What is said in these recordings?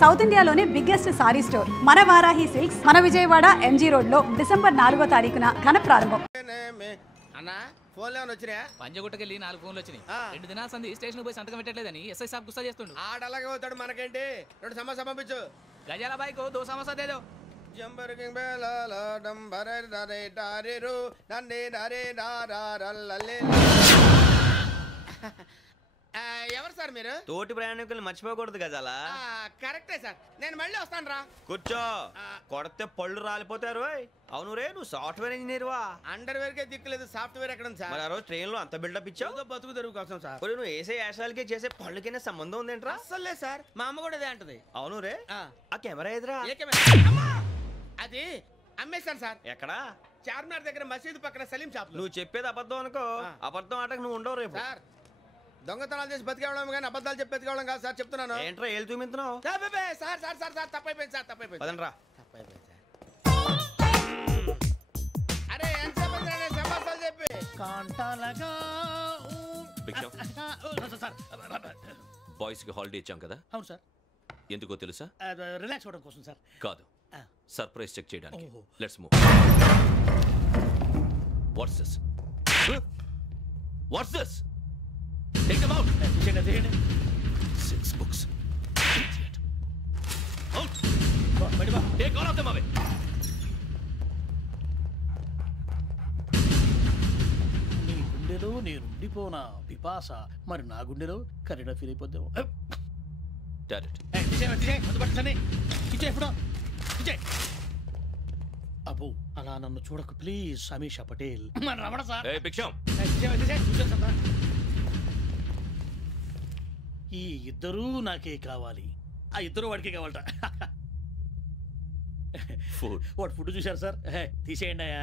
South ఇండియాలోనే biggest sorry store మన Varahi silks మన విజయవాడ ఎంజీ రోడ్ లో డిసెంబర్ 4వ తారీఖున ఘన ప్రారంభం. అన్నా ఫోన్లో వచ్చినాయా? పంజగుట్టకెళ్ళి 4 ఫోన్లు వచ్చినాయి. 2 దినాల సంది స్టేషన్ పోయి సంతకం పెట్టలేదని ఎస్ఐ సాబ్ గుస్తా చేస్తుండు. ఆడలాగే పోతాడు, మనకేంటి? 2 సమోసా పంపించు. గజాల బైక్ 2 సమోసా దేదో. జంబరకింగ్ బేలాల డంబరే డరే డారిరు నన్నే డరే డారల్లలే. ఎవరు సార్ మీరు? తోటి ప్రయాణికులు మర్చిపోకూడదు గజాల. కరెక్టే సార్, నేను మళ్ళీ వస్తాను రా. కూర్చో, కొడితే పళ్ళు రాలిపోతారు. అవును రే, నువ్వు సాఫ్ట్వేర్ ఇంజనీర్ వా? అండర్వేర్ కే దిక్కులేదు, సాఫ్ట్వేర్ ఎక్కడ ఉంది సార్? మరి ఆ రోజు ట్రైన్ లో అంత బిల్డప్ ఇచ్చావు. బతుకు తెరుగు కోసం సార్. నువ్వు వేసే యాశాలకి చేసే పళ్ళకైనా సంబంధం ఉందేంట్రా? అస్సలు లేదు సార్, మా అమ్మ కూడా అదే అంటది. అవును రే, ఆ కెమెరా ఎదురా? అది అమ్మేశాను సార్. ఎక్కడా? చార్మినార్ దగ్గర మసీదు పక్కన సలీం షాప్. నువ్వు చెప్పేది అబద్ధం అనుకో, అబద్ధం ఆటకు నువ్వు ఉండవు రేపు. సార్ దొంగతనాలు చేసి బతికేవడం కానీ అబద్ధాలు చెప్పి బతికేవడం కాదు సార్, చెప్తున్నాను. ఏంట్రా ఏళ్ళు చూపించినావు? సార్ సార్ సార్ సార్ తప్పైపోయింది సార్, తప్పైపోయింది. పదండ్రా. తప్పైపోయింది సార్. అరే ఎంత సమాసాలు చెప్పి బాయ్స్ కి హాలిడే ఇచ్చాం కదా? అవును సార్. ఎందుకో తెలుసా? రిలాక్స్ అవ్వడం కోసం సార్. కాదు, సర్ప్రైజ్ చెక్ చేయడానికి. Let's move. What's this? What's this? Take them out. 6 books. Idiot. Out. Take all of them away. నీ గుండెలో నేను ఉండిపోనా పిపాస, మరి నా గుండెలో కరీడా ఫీల్ అయిపోద్దాము. అబ్బో అలా నన్ను చూడకు ప్లీజ్. సమీషా పటేల్. రమణ సార్. ఈ ఇద్దరూ నాకే కావాలి, ఆ ఇద్దరు వాడికే కావాలట. వాడు ఫుడ్ చూశారు సార్, తీసేయండి అయ్యా.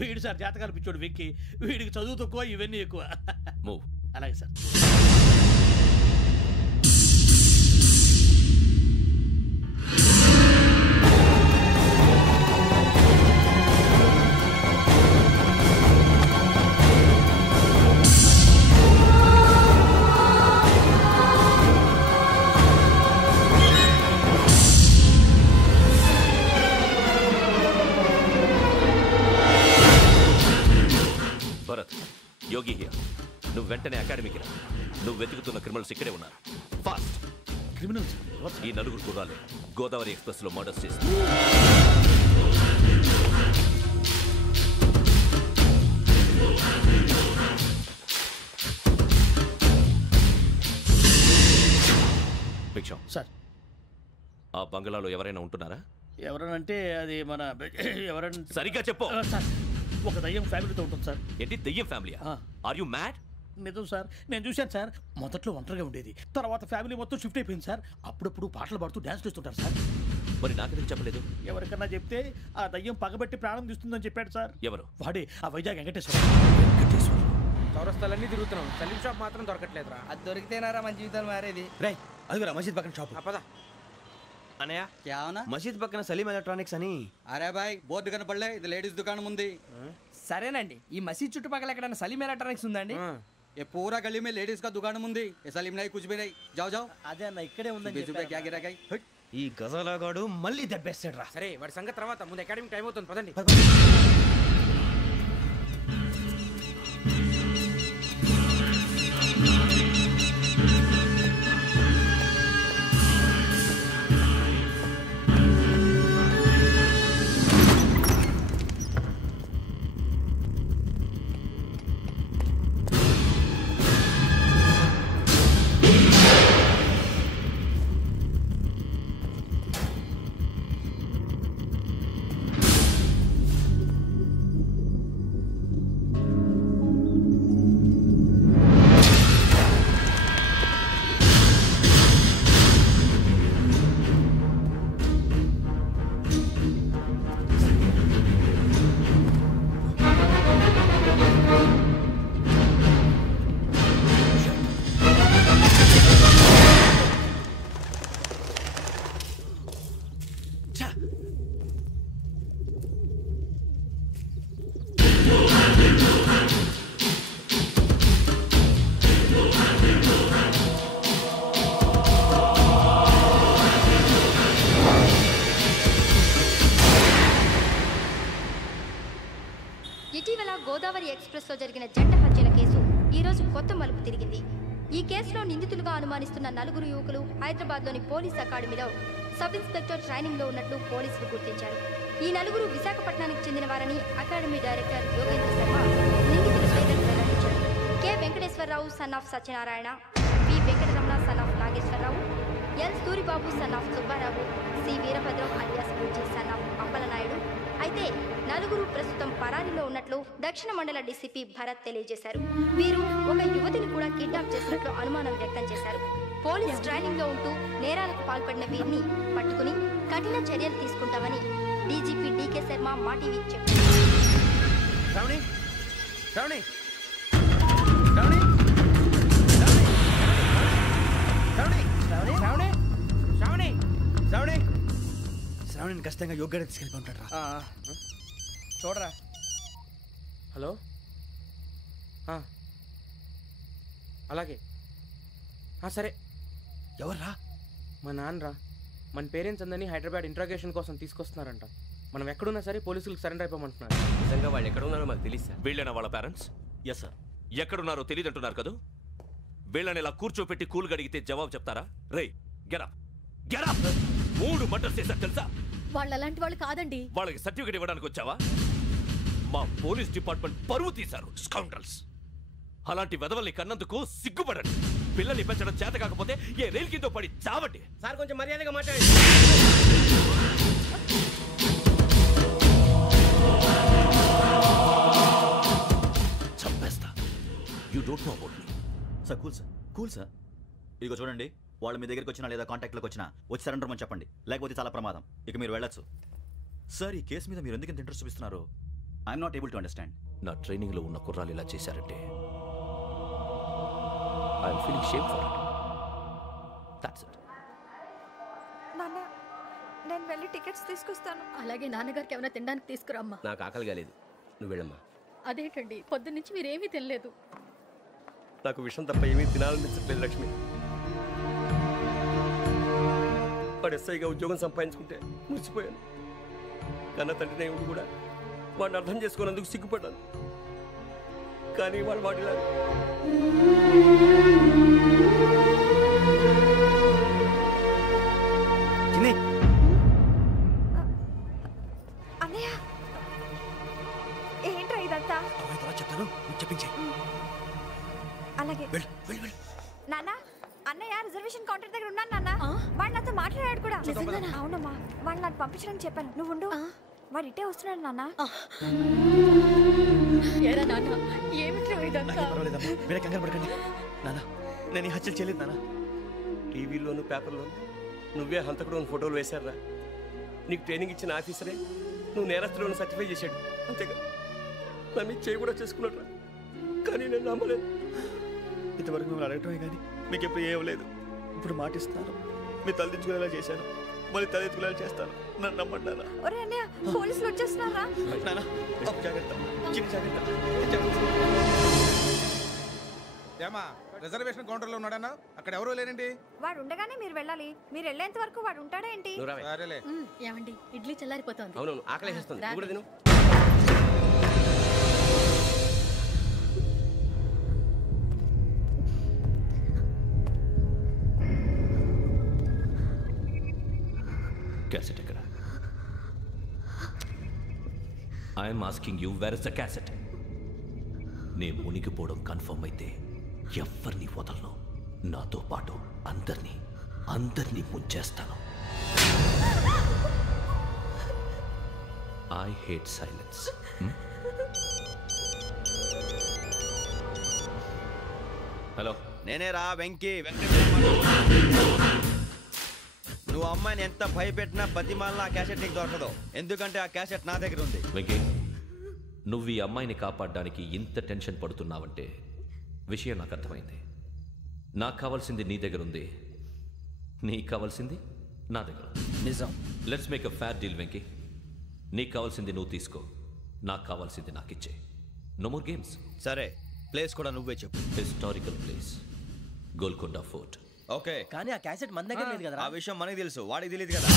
వీడు సార్ జాతకాలు పిచ్చోడు వెక్కి, వీడికి చదువు తక్కువ, ఇవన్నీ ఎక్కువ. అలాగే సార్. Yogi here. నువ్వు వెంటనే అకాడమీకి రా. నువ్వు వెతుకుతున్న క్రిమినల్స్ ఇక్కడే ఉన్నారు. ఫాస్ట్. క్రిమినల్స్? ఈ 4 గుర్రాలు గోదావరి ఎక్స్ప్రెస్ లో మర్డర్స్ చేస్తారు. భిక్షం సార్, ఆ బంగ్లాలో ఎవరైనా ఉంటున్నారా? ఎవరనంటే అది మన ఎవరైనా సరిగ్గా చెప్పు సార్. ఒక దయ్యం ఫ్యామిలీతో ఉంటుంది సార్. ఏంటి దయ్యం ఫ్యామిలీ? Are you mad? నిజం సార్, నేను చూశాను సార్. మొదట్లో ఒంటరిగా ఉండేది, తర్వాత ఫ్యామిలీ మొత్తం షిఫ్ట్ అయిపోయింది సార్. అప్పుడప్పుడు పాటలు పాడుతూ డ్యాన్స్ చేస్తుంటారు సార్. మరి నాకెందుకు చెప్పలేదు? ఎవరికన్నా చెప్తే ఆ దయ్యం పగబెట్టి ప్రాణం తీస్తుందని చెప్పాడు సార్. ఎవరు? వాడే, ఆ వైజాగ్ వెంకటేశ్వర. చౌరస్తాలన్నీ తిరుగుతున్నాం, సలీం షాప్ మాత్రం దొరకట్లేదురా. అది దొరికితేనారా మన జీవితాలు మారేది. రేయ్, అదిగురా మసీద్ పక్కన షాప్. పద. అన్నయ్య, क्या होना? మసీద్ పక్కన సలీం ఎలక్ట్రానిక్స్ అని. अरे भाई బోర్డు కనపడలే, ఇది లేడీస్ దుకాణం ఉంది. సరేనండి, ఈ మసీద్ చుట్టుపక్కల ఎక్కడైనా సలీం ఎలక్ట్రానిక్స్ ఉందండి? ये पूरा गली में लेडीज का दुकान मुंदी, ये सलीम नहीं कुछ भी नहीं. जाओ जाओ. అదే అన్న ఇక్కడే ఉందని बीच में क्या गिरा गई. ఈ గజాలగాడు మళ్ళీ దెబ్బేస్తాడు రా. సరే వాడి సంగతి తర్వాత, ముందు అకాడమిక్ టైం అవుతుంది, పదండి. గోదావరి ఎక్స్ప్రెస్లో జరిగిన జంట హత్యల కేసు ఈరోజు కొత్త మలుపు తిరిగింది. ఈ కేసులో నిందితులుగా అనుమానిస్తున్న 4 యువకులు హైదరాబాద్లోని పోలీస్ అకాడమీలో సబ్ ఇన్స్పెక్టర్ ట్రైనింగ్లో ఉన్నట్లు పోలీసులు గుర్తించారు. ఈ 4 విశాఖపట్నానికి చెందిన వారని అకాడమీ డైరెక్టర్ యోగేంద్ర శర్మ నిందితుల పేర్లను వెల్లడించారు. K Venkateswararao son of Satyanarayana, P Venkataramana son of Nageswararao, L Suribabu son of Subbarao, C Veerabhadram alias Bujji son of Appalanaidu. అయితే 4 ప్రస్తుతం పరారీలో ఉన్నట్లు దక్షిణ మండల డీసీపీ భరత్ తెలియజేశారు. వీరు ఒక యువతిని కూడా కిడ్నాప్ చేసినట్లు అనుమానం వ్యక్తం చేశారు. పోలీస్ ట్రైనింగ్ లో ఉంటూ నేరాలకు పాల్పడిన వీరిని పట్టుకుని కఠిన చర్యలు తీసుకుంటామని డీజీపీ డీకే శర్మ మా టీవీకి చెప్పారు. శ్రావణి శ్రావణి శ్రావణి శ్రావణి శ్రావణి శ్రావణిని ఖచ్చితంగా యోగ్యత తీసుకెళ్ళి ఉంటాడు. చూడరా. హలో, అలాగే సరే. ఎవర్రా? మా నాన్నరా. మన పేరెంట్స్ అందరినీ హైదరాబాద్ ఇంట్రాగేషన్ కోసం తీసుకొస్తున్నారంట. మనం ఎక్కడున్నా సరే పోలీసులకు సరెండర్ అయిపోమంటున్నారు. నిజంగా వాళ్ళు ఎక్కడ ఉన్నారో మాకు తెలియదు సార్. వీళ్ళేనా వాళ్ళ పేరెంట్స్? Yes sir. ఎక్కడున్నారో తెలియదంటున్నారు కదా. వీళ్ళని ఇలా కూర్చోపెట్టి కూల్ గడిగితే జవాబు చెప్తారా? రే గెటప్ గెటప్. 3 మర్డర్స్ చేశారు తెలుసా? వాళ్ళు అలాంటి వాళ్ళు కాదండి. వాళ్ళకి సర్టిఫికేట్ ఇవ్వడానికి వచ్చావా? మా పోలీస్ డిపార్ట్మెంట్ పరువు తీశారు స్కౌండ్రల్స్. అలాంటి వెధవల్ని కన్నందుకు సిగ్గుపడండి. పిల్లల్ని పెంచడం చేత కాకపోతే ఏ రైలు కింద పడి చావండి. సార్ కొంచెం మర్యాదగా మాట్లాడండి. చంపేస్తా. You don't know about me. Sir cool sir. ఇదిగో చూడండి, వాళ్ళు మీ దగ్గరికి వచ్చినా లేదా కాంటాక్ట్లోకి వచ్చినా వచ్చి సరెండర్ అని చెప్పండి, లేకపోతే చాలా ప్రమాదం. ఇక మీరు వెళ్ళొచ్చు. సార్, ఈ కేసు మీద మీరు ఎందుకు ఇంత ఇంట్రెస్ట్ చూపిస్తున్నారు? I'm not able to understand. నా ట్రైనింగ్లో ఉన్న కుర్రాలు ఇలా చేశారంటే I'm feeling shame for it. That's it. నాన్న, నేను వెళ్ళి టికెట్స్ తీసుకొస్తాను. అలాగే నాన్నగారికి ఏమైనా తినడానికి తీసుకురామ్మా. నాకు ఆకలి కాలేదు, నువ్వు వెళ్ళమ్మా. అదేంటండి, పొద్దున్నుంచి మీరేమీ తినలేదు. నాకు విషయం తప్ప ఏమీ తినాలనిపించట్లేదు లక్ష్మి. వాడు ఎస్ఐగా ఉద్యోగం సంపాదించుకుంటే మురిసిపోయాను. కన్న తండ్రినే ఉండి కూడా వాడిని అర్థం చేసుకున్నందుకు సిగ్గుపడ్డాను. కానీ వాడు వాడిలా అన్నయ్య, ఏంట్రా ఇదంతా? చెప్తాను, చెప్పించే. అలాగే నాన్న. అన్నయ్య రిజర్వేషన్ కౌంటర్ దగ్గర ఉన్నాను నాన్న. వాడు నాతో మాట్లాడాడు కూడా. అవునమ్మా, వాడు నాకు పంపించడం చెప్పాను. నువ్వు ఉండు, వాడు ఇట్టే వస్తున్నాడు నాన్న. మీరే కంగారు పడకండి నాన్న. నేను ఈ హత్యలు చేయలేదు నాన్న. టీవీలోను పేపర్లోను నువ్వే హంతకుడు ఫోటోలు వేశారా? నీకు ట్రైనింగ్ ఇచ్చిన ఆఫీసరే నువ్వు నేరస్తులను సర్టిఫై చేశాడు. అంతేగా నా మీద చేయి కూడా చేసుకున్నట్రా. కానీ నేను నమ్మలేదు. ఇంతవరకు మిమ్మల్ని అడగటమే కానీ మీకు ఎప్పుడు ఏమలేదు. ఇప్పుడు మాటిస్తున్నాను, మీరు తలదించుకునేలా చేశాను, మళ్ళీ తలెత్తుకునేలా చేస్తాను. నన్ను నమ్మండి నాన్న. ఒరే అన్నయ్య, పోలీసులు వచ్చేస్తున్నారా? నాన్న జాగ్రత్త, చిన్న జాగ్రత్త. ఏమా రిజర్వేషన్ కౌంటర్లో ఉన్నాడన్నా? అక్కడ ఎవరూ లేనండి. వాడు ఉండగానే మీరు వెళ్ళాలి. మీరు వెళ్ళేంత వరకు వాడు ఉంటాడా ఏంటి? సరేలే. ఏమండి, ఇడ్లీ చల్లారిపోతుంది. అవునవును, ఆకలేస్తుంది. కూడా తిను. క్యాసెట్ ఎక్కడ? I'm asking you, where is the cassette? నేను మునిగిపోవడం కన్ఫర్మ్ అయితే ఎవరిని వదలను. నాతో పాటు అందరినీ ముంచేస్తాను. I hate silence. హలో, నేనే రా వెంకీ. నువ్వు అమ్మాయిని ఎంత భయపెట్టినా బతిమాలినా ఆ క్యాసెట్ నీకు దొరకదు. ఎందుకంటే ఆ క్యాసెట్ నా దగ్గర ఉంది. వెంకీ, నువ్వు ఈ అమ్మాయిని కాపాడడానికి ఇంత టెన్షన్ పడుతున్నావంటే విషయం నాకు అర్థమైంది. నాకు కావాల్సింది నీ దగ్గర ఉంది, నీకు కావాల్సింది నా దగ్గర. నిజం. Let's make a fair deal Venky. నీకు కావాల్సింది నువ్వు తీసుకో, నాకు కావాల్సింది నాకు ఇచ్చే. No more games. సరే, ప్లేస్ కూడా నువ్వే చెప్పు. Historical place, Golconda fort. Okay, కానీ ఆ క్యాసెట్ మన దగ్గర లేదు కదా. ఆ విషయం మనకి తెలుసు, వాడికి తెలియదు కదా.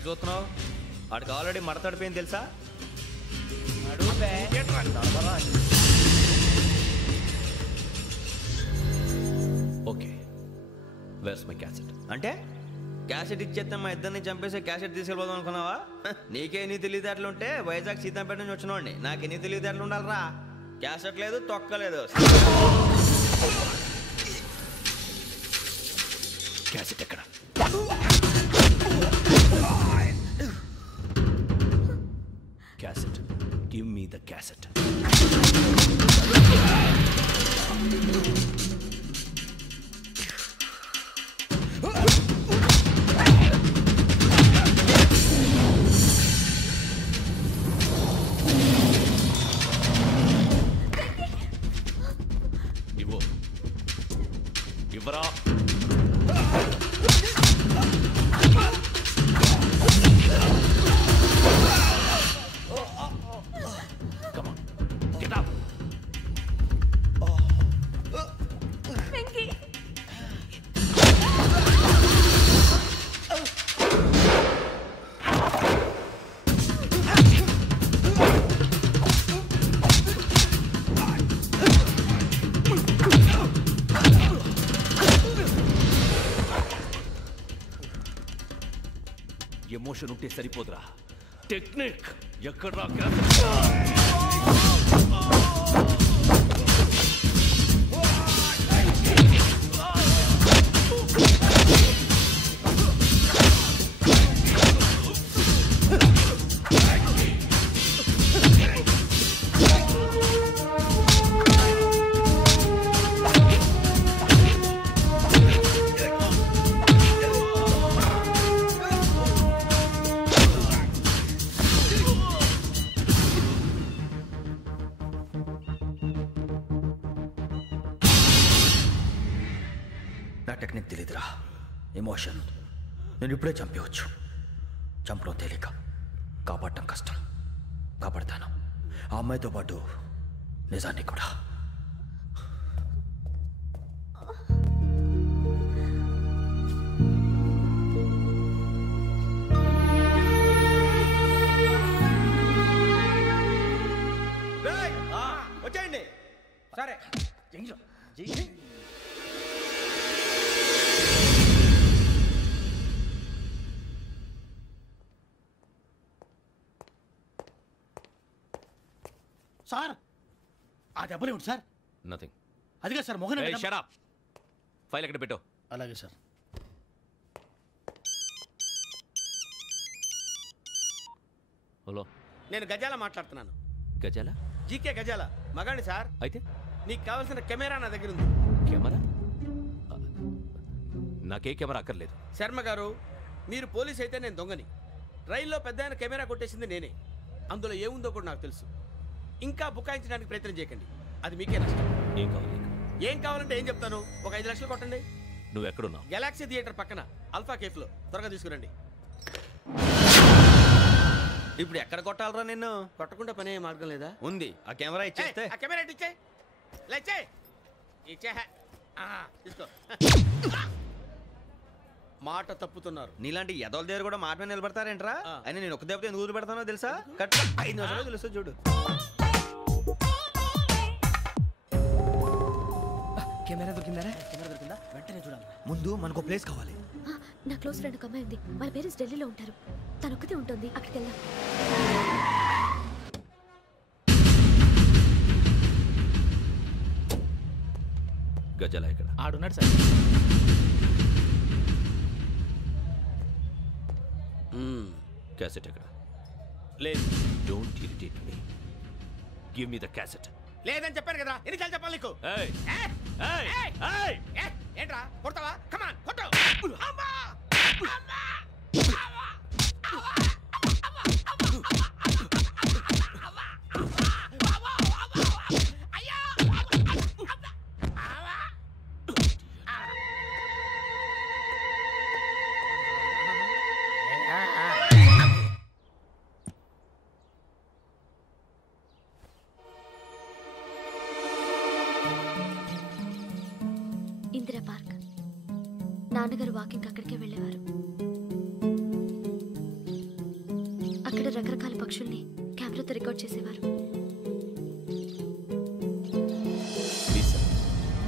ఏంటంటే చూస్తున్నావు? వాడికి ఆల్రెడీ మడతడిపోయింది తెలుసా? Okay, where's my cassette? అంటే క్యాసెట్ ఇచ్చేస్తే మా ఇద్దరిని చంపేసి క్యాసెట్ తీసుకెళ్ళిపోదాం అనుకున్నావా? నీకే ఎన్ని తెలివితేటలు ఉంటే వైజాగ్ సీతంపేట నుంచి వచ్చినోడిని నాకు ఎన్ని తెలివితేటలు ఉండాలరా? క్యాసెట్ లేదు, తొక్కలేదు. క్యాసెట్ ఎక్కడ? Cassette, give me the cassette. ఇవ్వరా. Come on, get up. Emotion ఉంటే సరిపోదురా, టెక్నిక్ ఎక్కడ్రా? నా టెక్నిక్ తెలీదురా, ఎమోషన్. నేను ఇప్పుడే చంపేవచ్చు. చంపడం తేలిక, కాపాడటం కష్టం. కాపాడతాను ఆ అమ్మాయితో పాటు నిజాన్ని కూడా. వచ్చేయండి. సరే సార్, ఆ దెబ్బలు ఏమిటి సార్? నథింగ్. అదిగా sir Mohan. Shut up. File ఎక్కడ పెట్టు? అలాగే సార్. హలో, నేను గజాల మాట్లాడుతున్నాను. గజాల? జీకే గజాల మగాండి సార్. అయితే నీకు కావాల్సిన కెమెరా నా దగ్గర ఉంది. కెమెరా? నాకే కెమెరా అక్కర్లేదు. శర్మ గారు, మీరు పోలీస్ అయితే నేను దొంగని. రైల్లో పెద్ద ఆయన కెమెరా కొట్టేసింది నేనే. అందులో ఏముందో కూడా నాకు తెలుసు. ఇంకా బుకాయించడానికి ప్రయత్నం చేయకండి, అది మీకే నష్టం. ఏం కావాలి? ఏం కావాలంటే ఏం చెప్తాను. ఒక 5 లక్షలు కొట్టండి. నువ్వు ఎక్కడున్నావు? గెలాక్సీ థియేటర్ పక్కన అల్ఫా కేఫ్లో. త్వరగా తీసుకురండి. ఇప్పుడు ఎక్కడ కొట్టాలరా నిన్ను? కొట్టకుండా పనే మార్గం లేదా? ఉంది. ఆ కెమెరా ఇచ్చేస్తే. ఆ కెమెరా ఇచ్చే లేచే ఇచ్చే తీసుకో. మాట తప్పుతున్నారు. నీలాంటి ఎదల దగ్గర కూడా మాట మీద నిలబడతారేంట్రా? అని నేను ఒక దెబ్బతో ఎందుకు పెడతానో తెలుసా? కట్ 5 నిమిషాలు తెలుసు చూడు. కెమెరా దొరికిందా? వెంటనే చూడాలి. ముందు మనకు ప్లేస్ కావాలి. నా క్లోజ్ ఫ్రెండ్ ఒక అమ్మాయి ఉంది. వాళ్ళ పేరెంట్స్ ఢిల్లీలో ఉంటారు. తను ఒక్కతే ఉంటుంది. అక్కడికి వెళ్దాం. గజాల ఇక్కడ ఆడున్నాడు సార్. క్యాసెట్ ఎక్కడ? లేదు. Don't irritate me. Give me the cassette. లేదని చెప్పాను కదా, ఎన్నిసార్లు చెప్పాలి నీకు? ఏంట్రా కొడతావా? కమాన్ కొట్టు. ఇందిరా పార్క్. నాన్నగారు వాకింగ్ అక్కడికే వెళ్ళేవారు. సాక్షుల్ని కెమెరాతో రికార్డ్ చేసేవారు.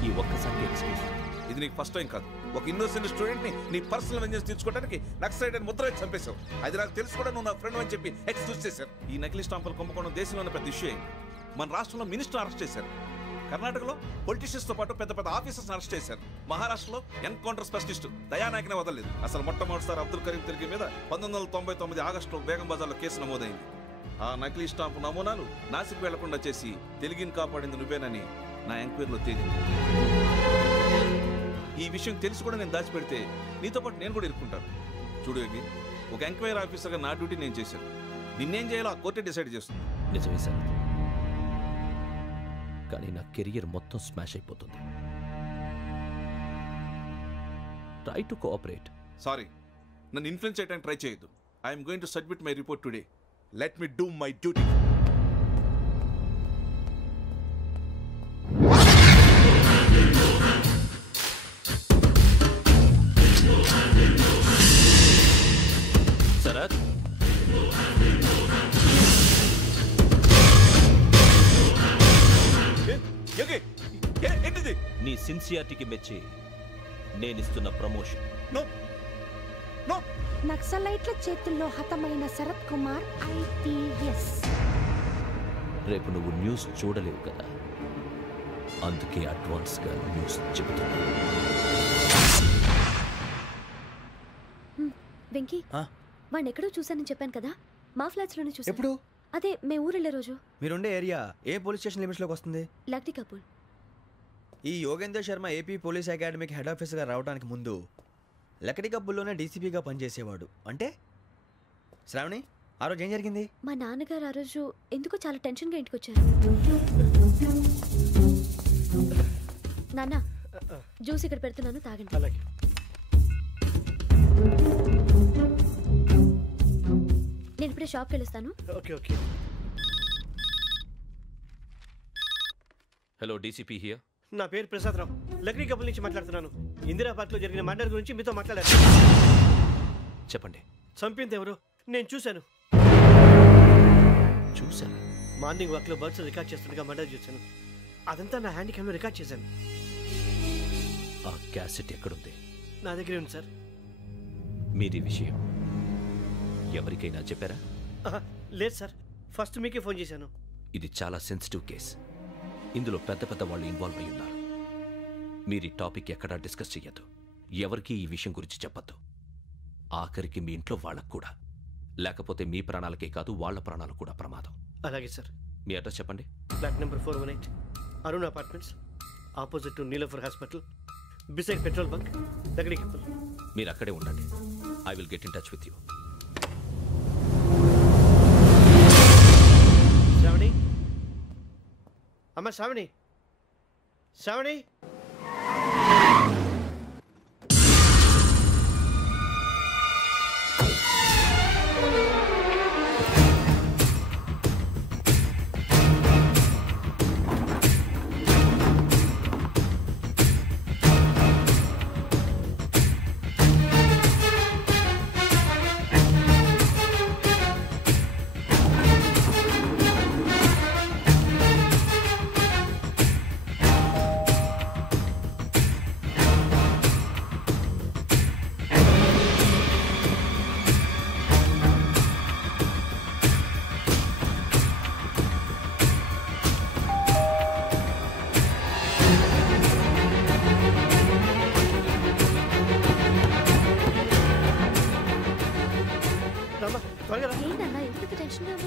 ఈ ఒక్కసారి ఎక్స్క్యూజ్. ఇది నీకు ఫస్ట్ టైం కాదు. ఒక ఇన్నోసెంట్ స్టూడెంట్ ని నీ పర్సనల్ వెంజెన్స్ తీర్చుకోవడానికి నక్సలైట్ అని ముద్ర వేసి చంపేశావు. అది నాకు తెలుసు కూడా నువ్వు నా ఫ్రెండ్ అని చెప్పి ఎక్స్క్యూజ్ చేశారు. ఈ నకిలీ స్టాంపులు కుంభకోణం దేశంలో పెద్ద ఇష్యూ అయింది. మన రాష్ట్రంలో మినిస్టర్ అరెస్ట్ చేశారు. కర్ణాటకలో పొలిటీషియన్స్ తో పాటు పెద్ద పెద్ద ఆఫీసర్స్ అరెస్ట్ చేశారు. మహారాష్ట్రలో ఎన్కౌంటర్ స్పెషలిస్ట్ దయానాయకనే వదలలేదు. అసలు మొట్టమొదటిసారి అబ్దుల్ కరీం తిరిగి మీద 1999 ఆగస్టులో బేగం బజార్లో కేసు నమోదైంది. ఆ నకిలీ స్టాంపు నమూనాలు నాసిక్ వెళ్లకుండా చేసి తెలుగుని కాపాడింది నువ్వేనని నా ఎంక్వైరీలో తేలింది. ఈ విషయం తెలిసి కూడా నేను దాచిపెడితే నీతో పాటు నేను కూడా ఇరుక్కుంటాను. చూడు యోగి, ఒక ఎంక్వైరీ ఆఫీసర్గా నా డ్యూటీ నేను చేశాను. నిన్నేం చేయాలో ఆ కోర్టే డిసైడ్ చేస్తుంది. నిజమే సార్, కానీ నా కెరియర్ మొత్తం స్మాష్ అయిపోతుంది. Try to cooperate. సారీ, నన్ను ఇన్ఫ్లుయెన్స్ చేయడానికి ట్రై చేయొద్దు. I'm going to submit my report today. Let me do my duty. Sarath, నీ సిన్సియారిటీకి మెచ్చి నేనిస్తున్న ప్రమోషన్. నక్సలైట్ల చేతుల్లో హతమైన శరత్ కుమార్ IPS. రేపు నువ్వు న్యూస్ చూడలేవు కదా, అందుకే అడ్వాన్స్ గా న్యూస్ చెబుతున్నా. వెంకీ, వాడిని ఎక్కడో చూశానని చెప్పాను కదా, మా ఫ్లాట్స్ లోనే చూసాను. ఎప్పుడు? అదే మేము ఊరెళ్ళే రోజు. మీరుండే ఏరియా ఏ పోలీస్ స్టేషన్ లిమిట్స్ లోకి వస్తుంది? Lucky couple. ఈ యోగేందర్ శర్మ ఏపీ పోలీస్ అకాడమీకి హెడ్ ఆఫీసర్గా రావడానికి ముందు లకడి కబ్బుల్లోనే డీసీపీగా పనిచేసేవాడు. అంటే శ్రావణి, ఆ రోజు ఏం జరిగింది? మా నాన్నగారు ఆ రోజు ఎందుకో చాలా టెన్షన్గా ఇంటికి వచ్చారు. నాన్న, జ్యూస్ ఇక్కడ పెడుతున్నాను, తాగండి. అలాగే. నేను ఇప్పుడే షాప్కి వెళ్ళొస్తాను. Okay okay. Hello, DCP here. నా పేరు ప్రసాదరావు, లక్రీ కపుల్ నుంచి మాట్లాడుతున్నాను. ఇందిరా పార్క్ లో జరిగిన మర్డర్ గురించి మీతో మాట్లాడారు. చెప్పండి. చంపింది ఎవరు? నేను చూశాను. చూశాను? మార్నింగ్ వాక్ లో బర్డ్స్ రికార్డ్ చేస్తుండగా మర్డర్ చూశాను. అదంతా నా హ్యాండ్ క్యామ్ లో రికార్డ్ చేశాను. ఆ క్యాసెట్ ఎక్కడుంది? నా దగ్గరే ఉంది సార్. మీరు ఈ విషయం ఎవరికైనా చెప్పారా? లేదు సార్, ఫస్ట్ మీకే ఫోన్ చేశాను. ఇది చాలా సెన్సిటివ్ కేస్. ఇందులో పెద్ద పెద్ద వాళ్ళు ఇన్వాల్వ్ అయి ఉన్నారు. మీరు ఈ టాపిక్ ఎక్కడా డిస్కస్ చెయ్యొద్దు. ఎవరికి ఈ విషయం గురించి చెప్పొద్దు. ఆఖరికి మీ ఇంట్లో వాళ్ళకు కూడా. లేకపోతే మీ ప్రాణాలకే కాదు, వాళ్ళ ప్రాణాలు కూడా ప్రమాదం. అలాగే సార్. మీ అడ్రస్ చెప్పండి. Flat number 418, Arun apartments, opposite to Niloufer hospital, beside petrol bunk, దగ్గర కపుల్. మీరు అక్కడే ఉండండి. I will get in touch with you. Shravani, అమ్మ శ్రావణి, శ్రావణి.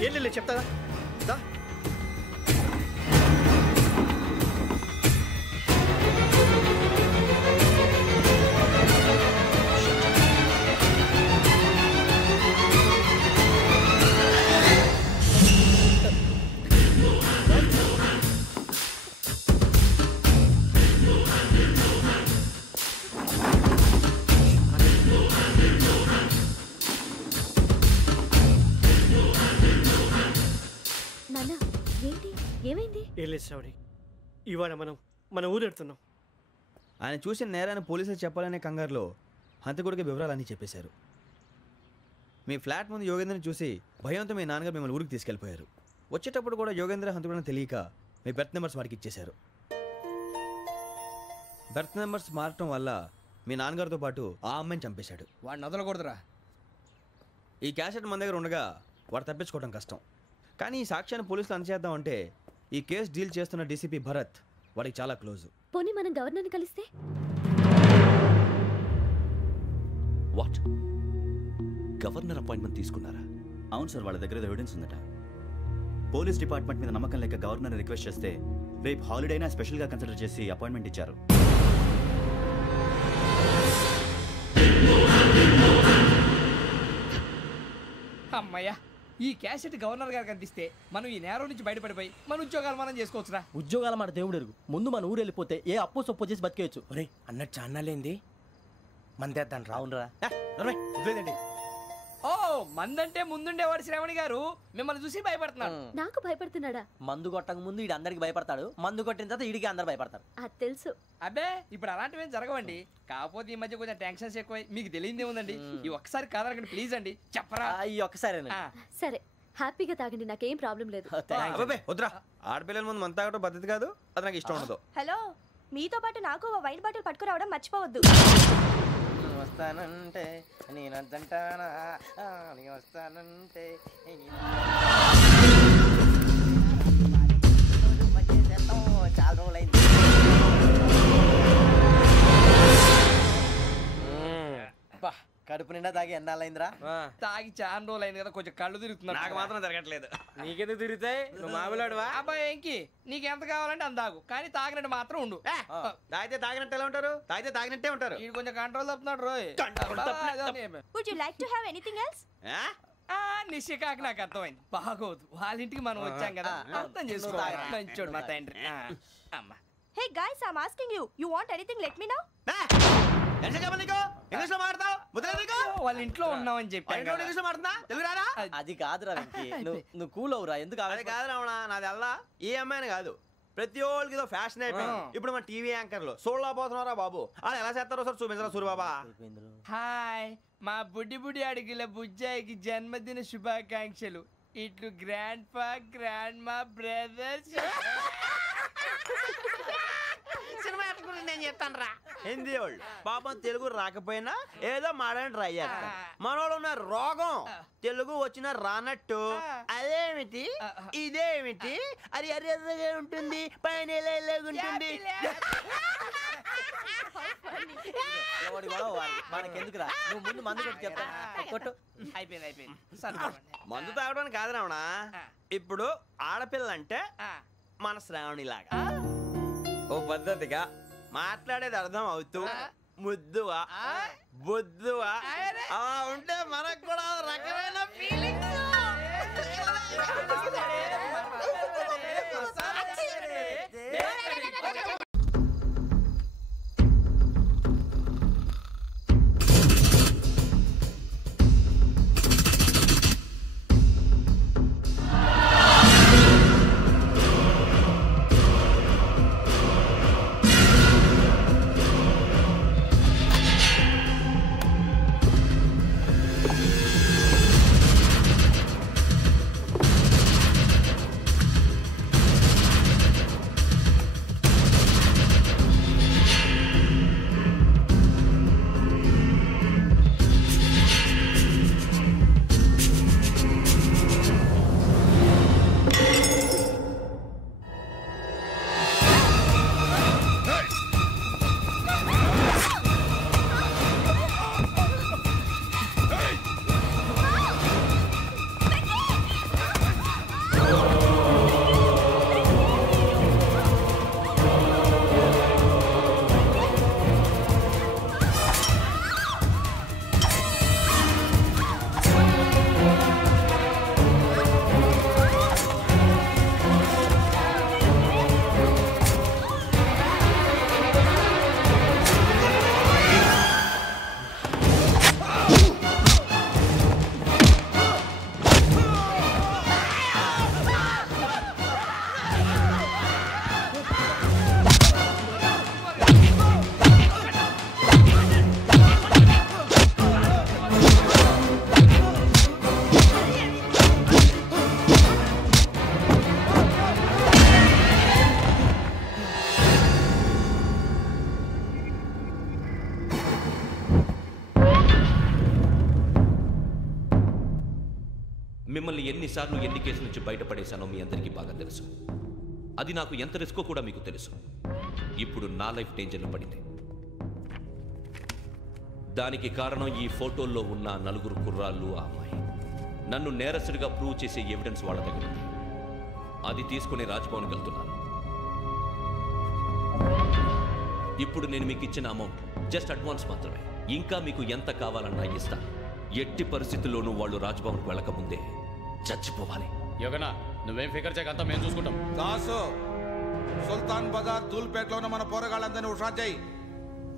ఏం లేదు, చెప్తారా? ఏం లేదు శ్రావణి, ఇవాళ మనం మన ఊరెడుతున్నాం. ఆయన చూసిన నేరాన్ని పోలీసులు చెప్పాలనే కంగారులో హంతకుడికి వివరాలన్నీ చెప్పేశారు. మీ ఫ్లాట్ ముందు యోగేంద్రని చూసి భయంతో మీ నాన్నగారు మిమ్మల్ని ఊరికి తీసుకెళ్ళిపోయారు. వచ్చేటప్పుడు కూడా యోగేంద్ర హంతకుడని తెలియక మీ బెర్త్ నెంబర్స్ వాడికి ఇచ్చేశారు. బెర్త్ నెంబర్స్ మారటం వల్ల మీ నాన్నగారితో పాటు ఆ అమ్మాయిని చంపేశాడు. వాడిని వదలకూడదురా. ఈ క్యాసెట్ మన దగ్గర ఉండగా వాడు తప్పించుకోవడం కష్టం. కానీ ఈ సాక్ష్యాన్ని పోలీసులు అందజేద్దామంటే ఈ కేసు డీల్ చేస్తున్న డీసీపీ భరత్ వాడికి చాలా క్లోజ్. పోనీ మనం గవర్నర్ని కలిస్తే? వాట్? గవర్నర్ అపాయింట్మెంట్ తీసుకున్నారా? అవును సార్, వాళ్ళ దగ్గర ఎవిడెన్స్ ఉందట. పోలీస్ డిపార్ట్మెంట్ మీద నమ్మకం లేక గవర్నర్ రిక్వెస్ట్ చేస్తే రేపు హాలిడేనా స్పెషల్గా కన్సిడర్ చేసి అపాయింట్మెంట్ ఇచ్చారు. అమ్మయ్యా, ఈ క్యాసెట్ గవర్నర్ గారికి అందిస్తే మనం ఈ నేరం నుంచి బయటపడిపోయి మన ఉద్యోగాలు మనం చేసుకోవచ్చురా. ఉద్యోగాల మాట దేవుడు ఎరుగు. ముందు మన ఊరు వెళ్ళిపోతే ఏ అప్పు సొప్పు చేసి బతికేయచ్చు. ఒరే అన్నట్టు చాన్నాలేంది మందేద్దాను రావునరా. ఓ మందంటే ముందుండేవాడు శ్రావణి గారు మిమ్మల్ని చూసి భయపడుతున్నాడు. నాకు భయపడుతున్నాడా? మందు కొట్టక ముందు ఈడు అందరికి భయపడతాడు, మందు కొట్టిన తర్వాత ఈడికి అందరు భయపడతారు. అది తెలుసు. అబ్బే ఇప్పుడు అలాంటివి ఏం జరగవండి. కాకపోతే ఈ మధ్య కొంచెం టెన్షన్స్ ఎక్కువ. మీకు తెలియదే ఉందండి. ఈ ఒక్కసారి కాదనకండి ప్లీజ్ అండి, చెప్పరా. ఈ ఒక్కసారి సరే హ్యాపీగా తాగండి, నాకేం ప్రాబ్లం లేదు. వద్దురా, ఆడపిల్లల ముందు మంత తాగడం పద్ధతి కాదు, అది నాకు ఇష్టం ఉండదు. హలో, మీతో పాటు నాకు ఒక వైన్ బాటిల్ పట్టుకురావడం మర్చిపోవద్దు. వస్తానంటే నేనంటానా, వస్తానంటే చాలా రోజులైంది. కడుపు నిండా తాగి ఎన్నాళ్ళైందిరా? తాగి చాలా రోజులు అయింది కదా, కొంచెం కళ్ళు తిరుగుతున్నాడు. నాకు మాత్రం తిరగట్లేదు. నీకెందుకు తిరుగుతాయి? నువ్వు మామూలుడువా? అబ్బాయి ఏంకి నీకు ఎంత కావాలంటే అంత తాగు, కానీ తాగినట్టు మాత్రం ఉండు. తాగితే తాగినట్టు ఎలా ఉంటారు? తాగితే తాగినట్టే ఉంటారు. ఇది కొంచెం control తప్పుతున్నాడు Roy. Would you like to have anything else? నిశ్చికాకి నాకు అర్థమైంది. బాగోదు, వాళ్ళ ఇంటికి మనం వచ్చాం కదా, అర్థం చేసుకోవాలి. మంచోడు మా తండ్రి. అమ్మా Hey guys, I'm asking you. You want anything? Let me know. వాళ్ళ ఇంట్లో ఉన్నామని చెప్పి అది కాదురా వెంకీ, నువ్వు కూల్ అవురా. ఎందుకు అది కాదు రావణా, నాది అల్లా ఏ అమ్మాయిని కాదు, ప్రతి ఒళ్ళకి ఏదో ఫ్యాషన్ అయిపోయింది. ఇప్పుడు మన టీవీ యాంకర్లు సోళ్ళ పోతున్నారా బాబు, అది ఎలా చేస్తారో సార్ చూపించరా సూరిబాబా. హాయ్, మా బుడ్డి బుడి అడిగిల బుజ్జాయికి జన్మదిన శుభాకాంక్షలు. ఇట్లు గ్రాండ్ ఫా గ్రాండ్ మా బ్రదర్స్. నేను చెప్తాను రా. హిందీ వాళ్ళు పాపం తెలుగు రాకపోయినా ఏదో మాడని ట్రై చేస్తారు. మనోళ్ళు ఉన్న రోగం తెలుగు వచ్చిన రానట్టు అదేమిటి ఇదేమిటి అది అరిగా ఉంటుంది, పైన ఉంటుంది. మనకెందుకురా, నువ్వు ముందు మందు కొట్టి చెప్తా. కొట్టు. అయిపోయింది. మందు తాగడానికి కాదు రావణా, ఇప్పుడు ఆడపిల్ల అంటే మన శ్రావణిలాగా ఓ పద్ధతిగా మాట్లాడేది అర్థం అవుతూ ముద్దువా బొద్దువా అలా ఉంటే మనకు కూడా రకమైన ఫీలింగ్స్. మిమ్మల్ని ఎన్నిసార్లు ఎన్ని కేసుల నుంచి బయటపడేశానో మీ అందరికీ బాగా తెలుసు. అది నాకు ఎంత రిస్కో కూడా మీకు తెలుసు. ఇప్పుడు నా లైఫ్ డేంజర్లో పడింది. దానికి కారణం ఈ ఫోటోల్లో ఉన్న 4 కుర్రాళ్ళు, ఆ అమ్మాయి. నన్ను నేరస్తుడిగా ప్రూవ్ చేసే ఎవిడెన్స్ వాళ్ళ దగ్గర ఉంది. అది తీసుకుని రాజ్భవన్కి వెళ్తున్నాను. ఇప్పుడు నేను మీకు ఇచ్చిన అమౌంట్ జస్ట్ అడ్వాన్స్ మాత్రమే. ఇంకా మీకు ఎంత కావాలన్నా ఇస్తాను. ఎట్టి పరిస్థితుల్లోనూ వాళ్ళు రాజ్భవన్కి వెళ్ళకముందే చచ్చిపోవాలి. యోగనా, నువ్వేం ఫికర్ చేయక అంతా మేము చూసుకుంటాం. దాసు, సుల్తాన్ బజార్ తూల్పేటలో ఉన్న మన పోరగాళ్ళందరినీ హుషారు చేయి.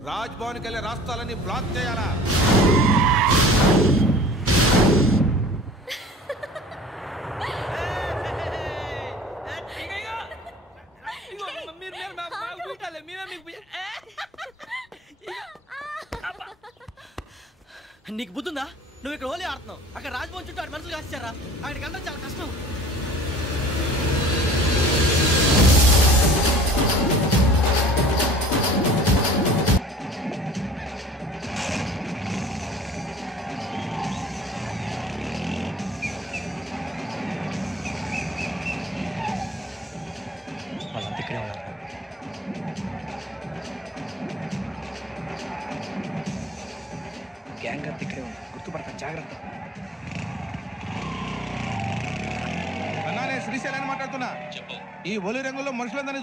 రాజ్భవన్కి వెళ్ళే రాష్ట్రాలన్నీ బ్లాక్ చేయాలా? నీకు బుద్ధుందా? నువ్వు ఇక్కడ హోలీ ఆడుతున్నావు, అక్కడ రాజ్భవన్ చుట్టూ ఆడి మనుషులు కాస్తారా? అక్కడికి వెళ్ళడం చాలా కష్టం. వాళ్ళంతా ఇక్కడే ఉన్నారు. గ్యాంగ్ అంతా ఇక్కడే ఉంది, గుర్తుపడతాను, జాగ్రత్త. అన్నా, నేను శ్రీశైలాన్ని మాట్లాడుతున్నా. ఈ ఒలి రంగులో మనుషులందరినీ